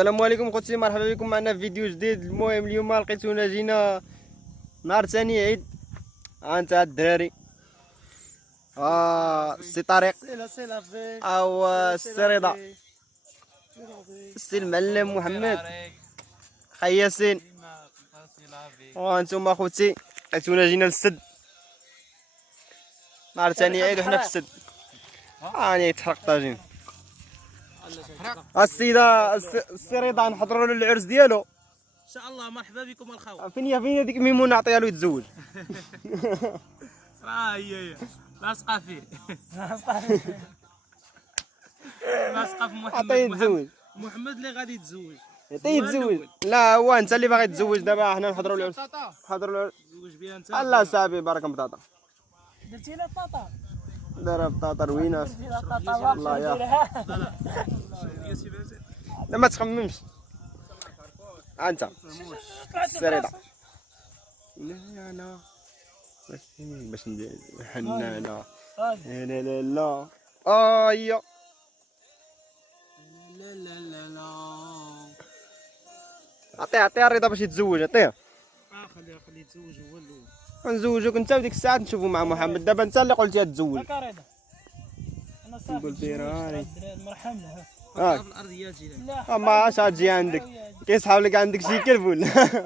السلام عليكم خوتي، مرحبا بكم معنا في فيديو جديد. المهم اليوم لقيتونا جينا نهار ثاني عيد. انت الدراري السي طارق او السي رضا، السي المعلم محمد، خي ياسين، وانتم اخوتي لقيتونا جينا للسد نهار ثاني عيد وحنا في السد. راني تحرق طاجين. السيدة السي رضا نحضروا له العرس ديالو ان شاء الله. مرحبا بكم الخوت. فين ديك ميمون نعطيها له يتزوج. هي لاصقه فيه. لاصقه في محمد. عطيه يتزوج. محمد اللي غادي يتزوج. عطيه يتزوج. لا هو انت اللي باغي تتزوج دابا. حنا نحضروا العرس. نحضروا العرس. تزوج بها انت. الله صافي بارك بطاطا. درتي لها بطاطا. دار بطاطا روينه. الله يا لا لا ما تخممش انت السريضه. لا انا باش ندير حنانه. لا لا لا ايا لا لا لا. عطيه الرضا باش يتزوج. عطيه. خليه يتزوج هو الاول. نزوجوك انت وديك الساعه نشوفوا مع محمد. دابا انت اللي قلتي تتزوج. انا صافي نقول فيراني. مرحمنا. في الارضيات جينا. لا ما اش غتجي عندك كيصحاب لك عندك شي كلب ولا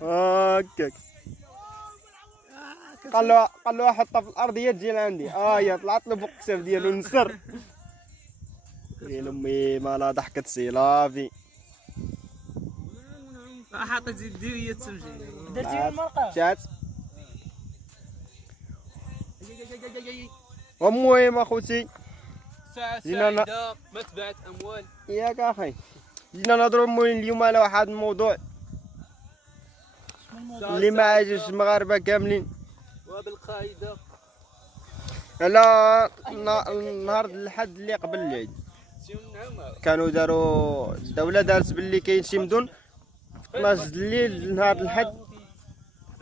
هكاك. قال له حطها في الارضيه تجي لعندي. يا طلعت له فوق الكتاف ديالو نسر. يا امي مالا ضحكت سيلافي. حطيت يدي وهي تمشي. درتي المرقه. شات. المهم اخوتي ساعة جينا سعيدة متبعة أموال. ياك اخي جينا نهضروا المهم اليوم على واحد الموضوع اللي ما عاجبش المغاربه كاملين، وبالقاعدة على نهار الحد اللي قبل العيد. كانوا داروا الدوله دارت باللي كاين شي مدن في 12 الليل نهار الحد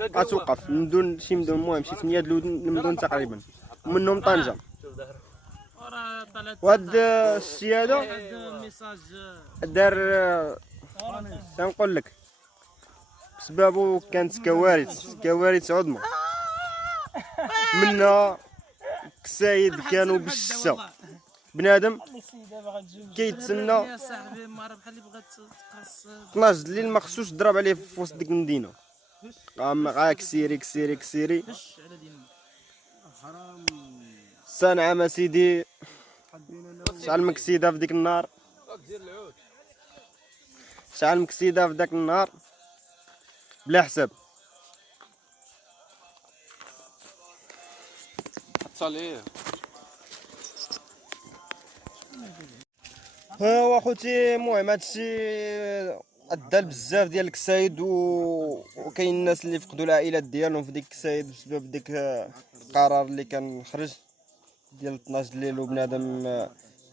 غتوقف. مدن شي مدن المهم شي 8 المدن تقريبا ومنهم طنجه. وهاد الشيء هذا ميساج دار تنقول لك بسببه كانت كوارث عظمى. منها كسايد كانوا بالشتا. بنادم كيتسنى يا صاحبي المرة بحال اللي بغات تقص 12 الليل ما خصوش تضرب عليه في وسط ديك المدينه. كسيري هش على ديننا. صنعم اسيدي شحال مكسيده في ديك النهار. شحال مكسيده في داك النهار بلا حساب. صاليه ها هو اخوتي. المهم هادشي ادى بزاف ديال الكسايد وكاين الناس اللي فقدوا العائلات ديالهم في ديك الكسايد بسبب ديك القرار اللي كان خرج ديال 12 الليل. وبنادم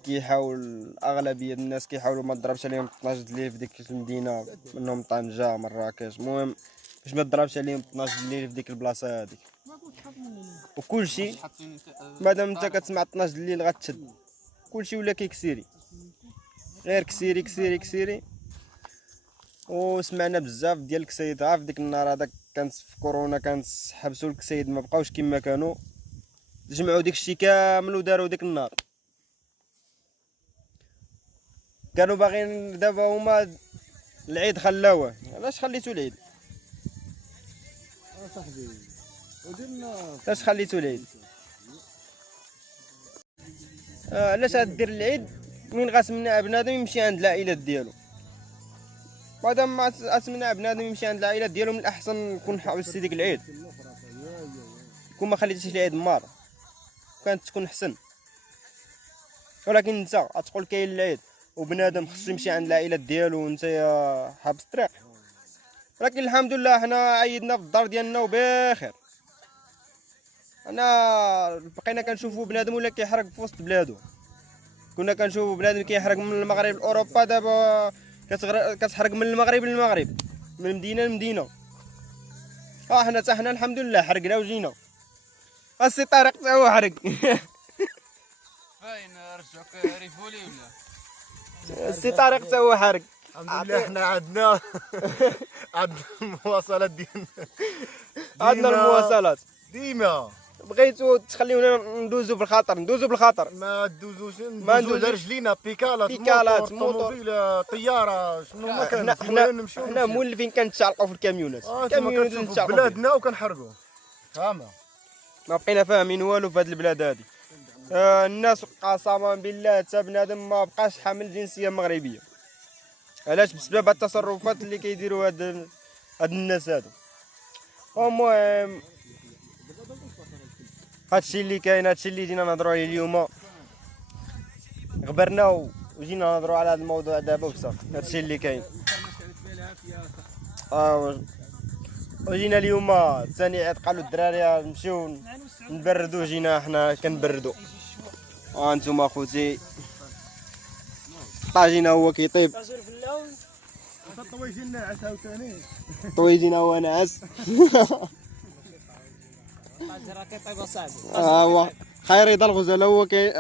كيحاول اغلبيه الناس كيحاولوا ما تضربش عليهم 12 الليل في ديك المدينه، منهم طنجه مراكش. المهم باش ما تضربش عليهم 12 الليل في ديك البلاصه هذيك. وكلشي مادام انت كتسمع 12 الليل غتشد كلشي ولا كيكسيري غير كسيري. وسمعنا بزاف ديال الكسايد في ديك النهار هذاك. كانت في كورونا كانت حبسوا الكسايد ما بقاوش كما كانوا. جمعوا ديك الشيء كامل وداروا ديك النار. كانوا باغيين دابا هما العيد خلاوه. علاش خليتو العيد؟ صاحبي وديرنا علاش خليتو العيد؟ علاش غدير العيد وين غتمنع بنادم يمشي عند العائلات ديالو؟ مادام ما غتمنع بنادم يمشي عند العائلات ديالو من الاحسن يكون حبستي ديك العيد، كون ما خليتيش العيد مار كانت تكون احسن. ولكن انت غتقول كاين العيد وبنادم خصو يمشي عند العائلات ديالو وانت حابس الطريق. ولكن الحمد لله حنا عيدنا في الدار ديالنا وبخير. انا بقينا كنشوفوا بنادم ولا كيحرق في وسط بلادو. كنا كنشوفوا بنادم كيحرق من المغرب لاوروبا، دابا كتحرق من المغرب للمغرب، من مدينه لمدينه. حنا الحمد لله حرقنا وجينا. السي طارق تا هو حرق. فاين رجعوك ريفولي ولا؟ السي طارق حتى هو حرق. الحمد لله حنا عندنا المواصلات ديالنا عندنا المواصلات ديما بغيتو تخليونا ندوزو بالخطر ما ندوزوش ما ندوزو على رجلينا بيكالات موطور. طوموبيل طياره شنو ما كان حنا مولفين كنتشعلقوا في الكاميونات الكاميونات في نتشعلقوا بلادنا وكنحرقوا فاهمه. ما بقينا فاهمين والو في هاد البلاد هادي. الناس قسما بالله حتى بنادم ما بقاش حامل الجنسيه المغربيه. علاش؟ بسبب التصرفات اللي كيديروا هاد الناس هادو. المهم هادشي اللي كاين، هادشي اللي جينا نهضروا عليه اليوم. غبرنا وجينا نهضروا على هذا الموضوع دابا وصافي. هادشي اللي كاين. وجينا اليوم ثاني عيد قالوا الدراري نمشيو نبردوا، جينا حنا كنبردوا. وانتم اخوتي طاجينا هو كيطيب، طويجي الناعس عاوتاني طويجينا هو ناعس. راه كيطيب اصاحبي. هو خير يضل الغزال هو كي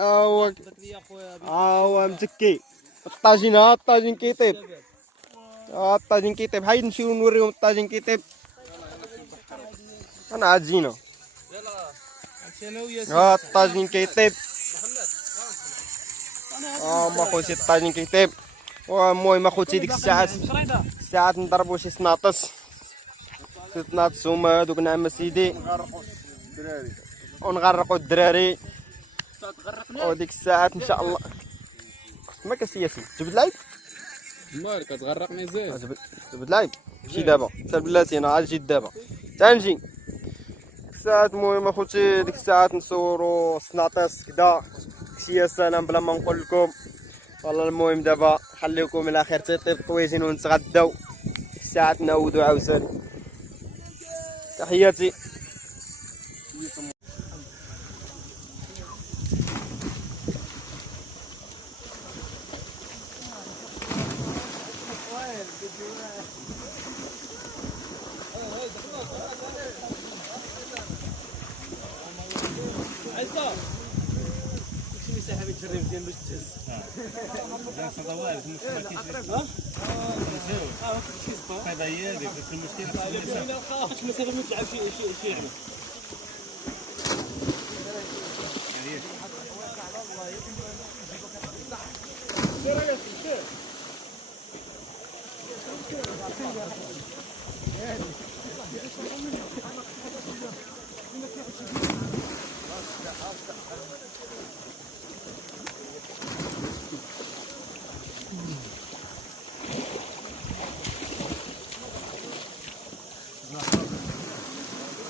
هو متكي. الطاجين كيطيب. الطاجين كيطيب. حيد نمشيو نوريهم الطاجين كيطيب. انا عاد جينا. الطاجين كيطيب. ما خوتي الطاجين كيطيب. المهم اخوتي ديك الساعات نضربوا شي سناطس هما هادوك. نعم سيدي ونغرقوا الدراري. وديك الساعات ان شاء الله ما كسياسي جبد لايف مالك كتغرقني زين. جبد لايف مشي دابا حتى بلاتي انا عاد جيت دابا تنجي. ديك الساعات المهم اخوتي ديك الساعات نصوروا سناطس كدا داكشي يا سلام بلا ما نقول لكم والله. المهم دابا خليكم الى خير تيطيب طويجين ونتغداو. ديك الساعات نعودوا عاوتاني. تحياتي.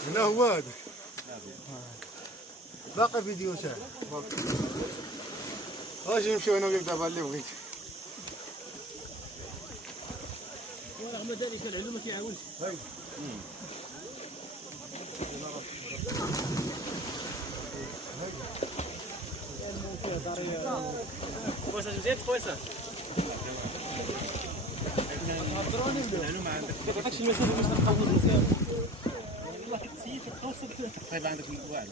هنا هو هذا باقي فيديو ساعه. واش نمشيو انا وياك دابا اللي بغيت. رغم ذلك العلم ما كيعاونش. خويا مزيان خويا. كتعطيكش المسافه باش تحوز مزيان. والله كتسيي تتوصل طيب عندك واحد.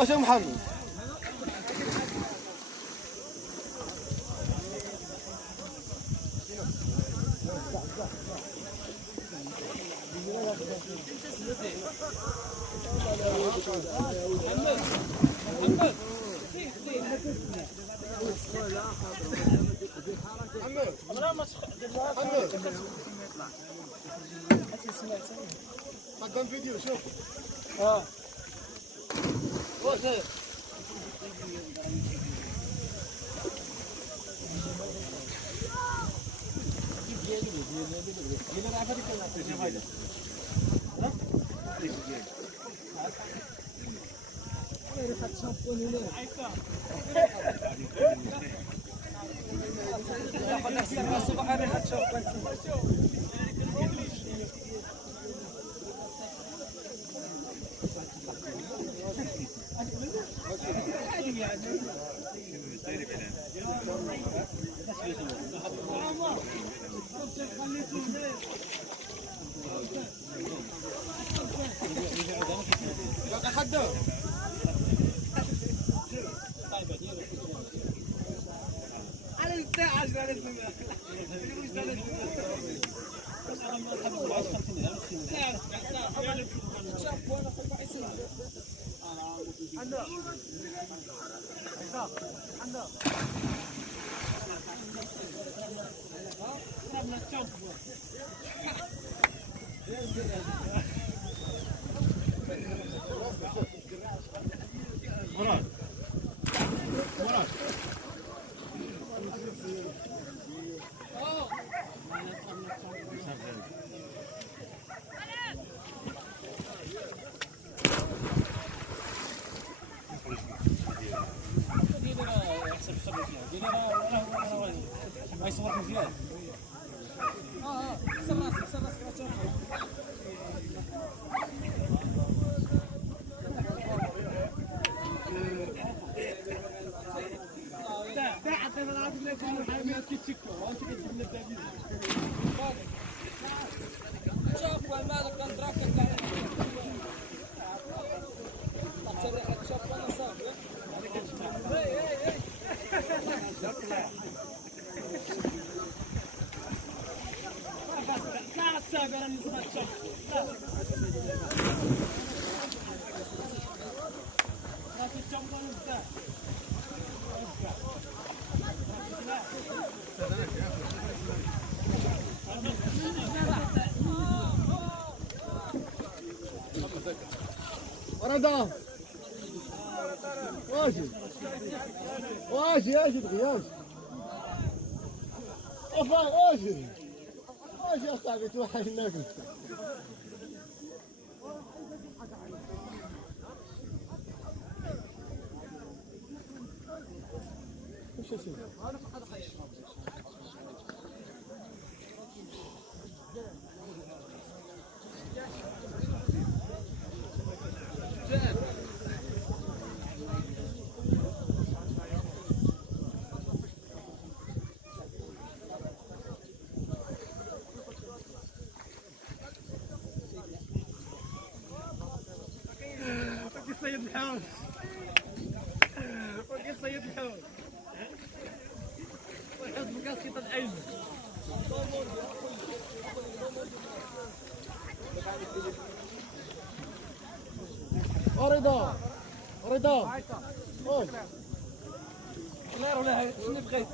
اش محمد قدم فيديو شوف خدام ما يصورك مزيان رضا واجي غياش واجي يا صاحبي توحشناك وش اسمه صيد الحوت وكي صيد الحوت والحوت بكاسكيط العين رضا لا ولا شنو بغيت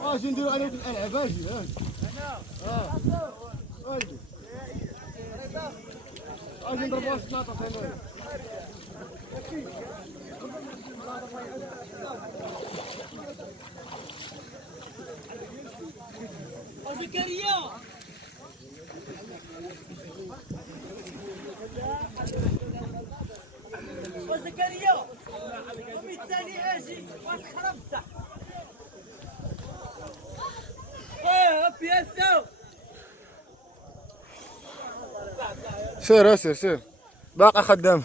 اجي نديرو على ود الالعاب اجي اجي نضربوها في الشاطئ هنا زكريا وزكريا وبالتالي اجي وخربت بياسو سير باقي خدام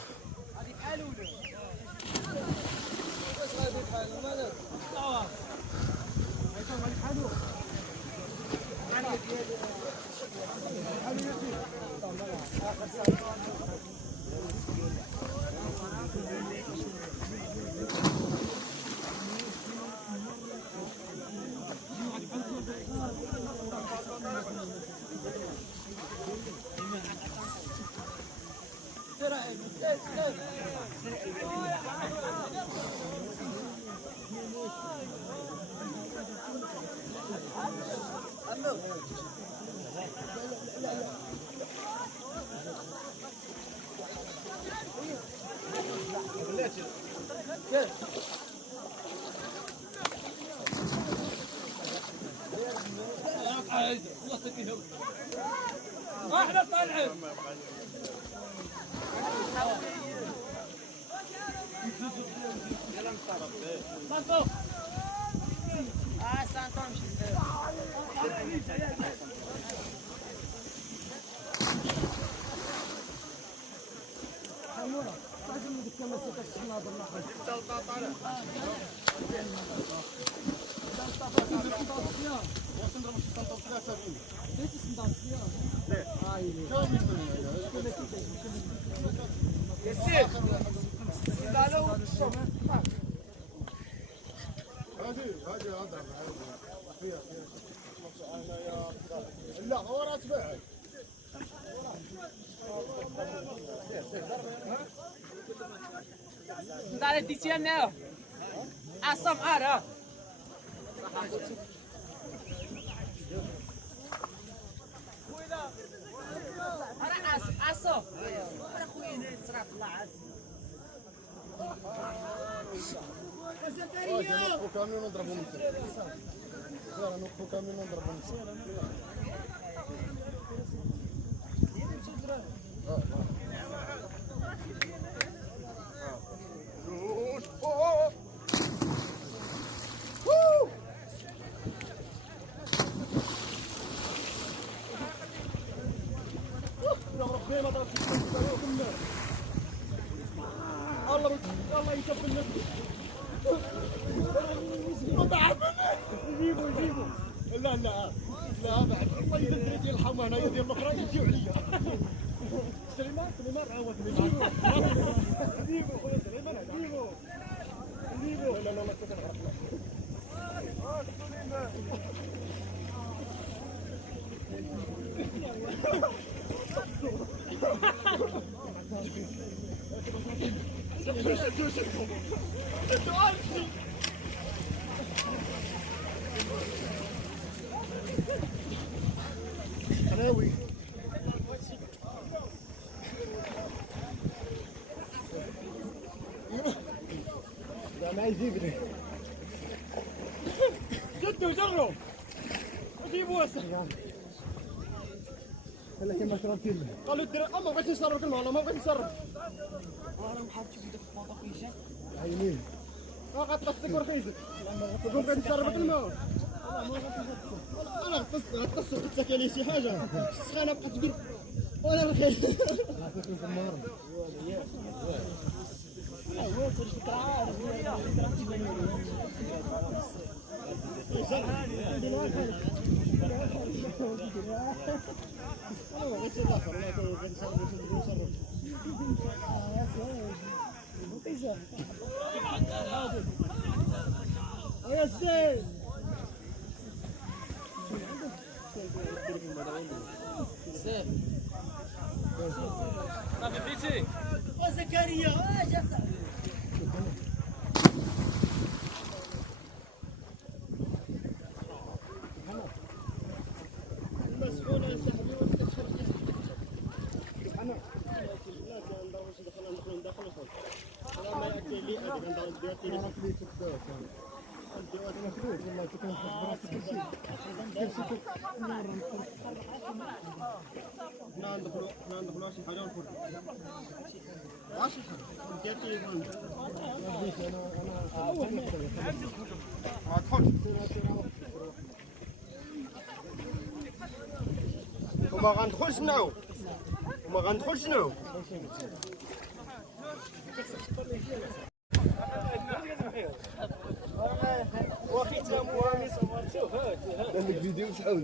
احنا طالعين لا هو راه تبعك دار ديتينا عصام ها عصام انا خويا ترى طلع نوقفوا كاملين ونضربوا من تحت نوقفوا كاملين ونضربوا من تحت الله يكفل نفسه جيبوا لا بعد الله يدري ديال الحمانه هي ديال الاخرى يجيو عليا سليمان عاودني جيبوا خويا سليمان جيبوا لا كتغرق حلاوي لا ما يجيبني جروا جيبوا السخيان هلا كما شربتي له قالوا الدراري ما بغيتش نشربك الماء والله ما بغيت نشرب انا محاول تشوف ديك الفوطه فين جا عينين غتقصك ورخيزك تقول بغيت نشربك الماء انا غطس قلت لك عليه شي حاجه السخانه بقات تقول وانا رخيص يا سيد صافي بيتي وزكريا جا مسؤول يا صاحبي واش كتشرب انا لا كندور واش ندخل ندخل انا ما ياكل لي هذيك ندير ديالي انا كليت الدواء الدواء انا كليت والله كنت نحس براسي حنا ندخلوا شي حاجه ونخرجوا واش ديال التليفون وما غندخلش نعو واخيتها موامي صورتوه هات الفيديو تحاول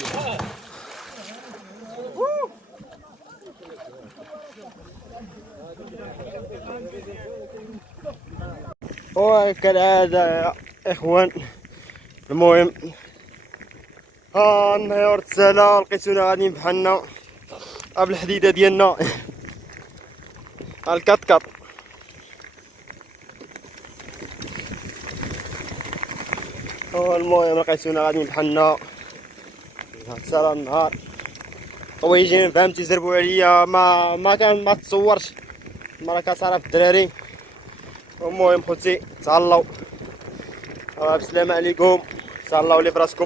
وكالعادة يا إخوان المهم ها النهار تسالى لقيتونا غاديين بحالنا بالحديدة ديالنا الكتكط. المهم لقيتونا غاديين بحالنا حتى النهار طويجين فهمتي زربوا عليا ما تصورش المرة كتعرف الدراري. المهم خوتي تهلاو بسلامة عليكم، تهلاو لي براسكم.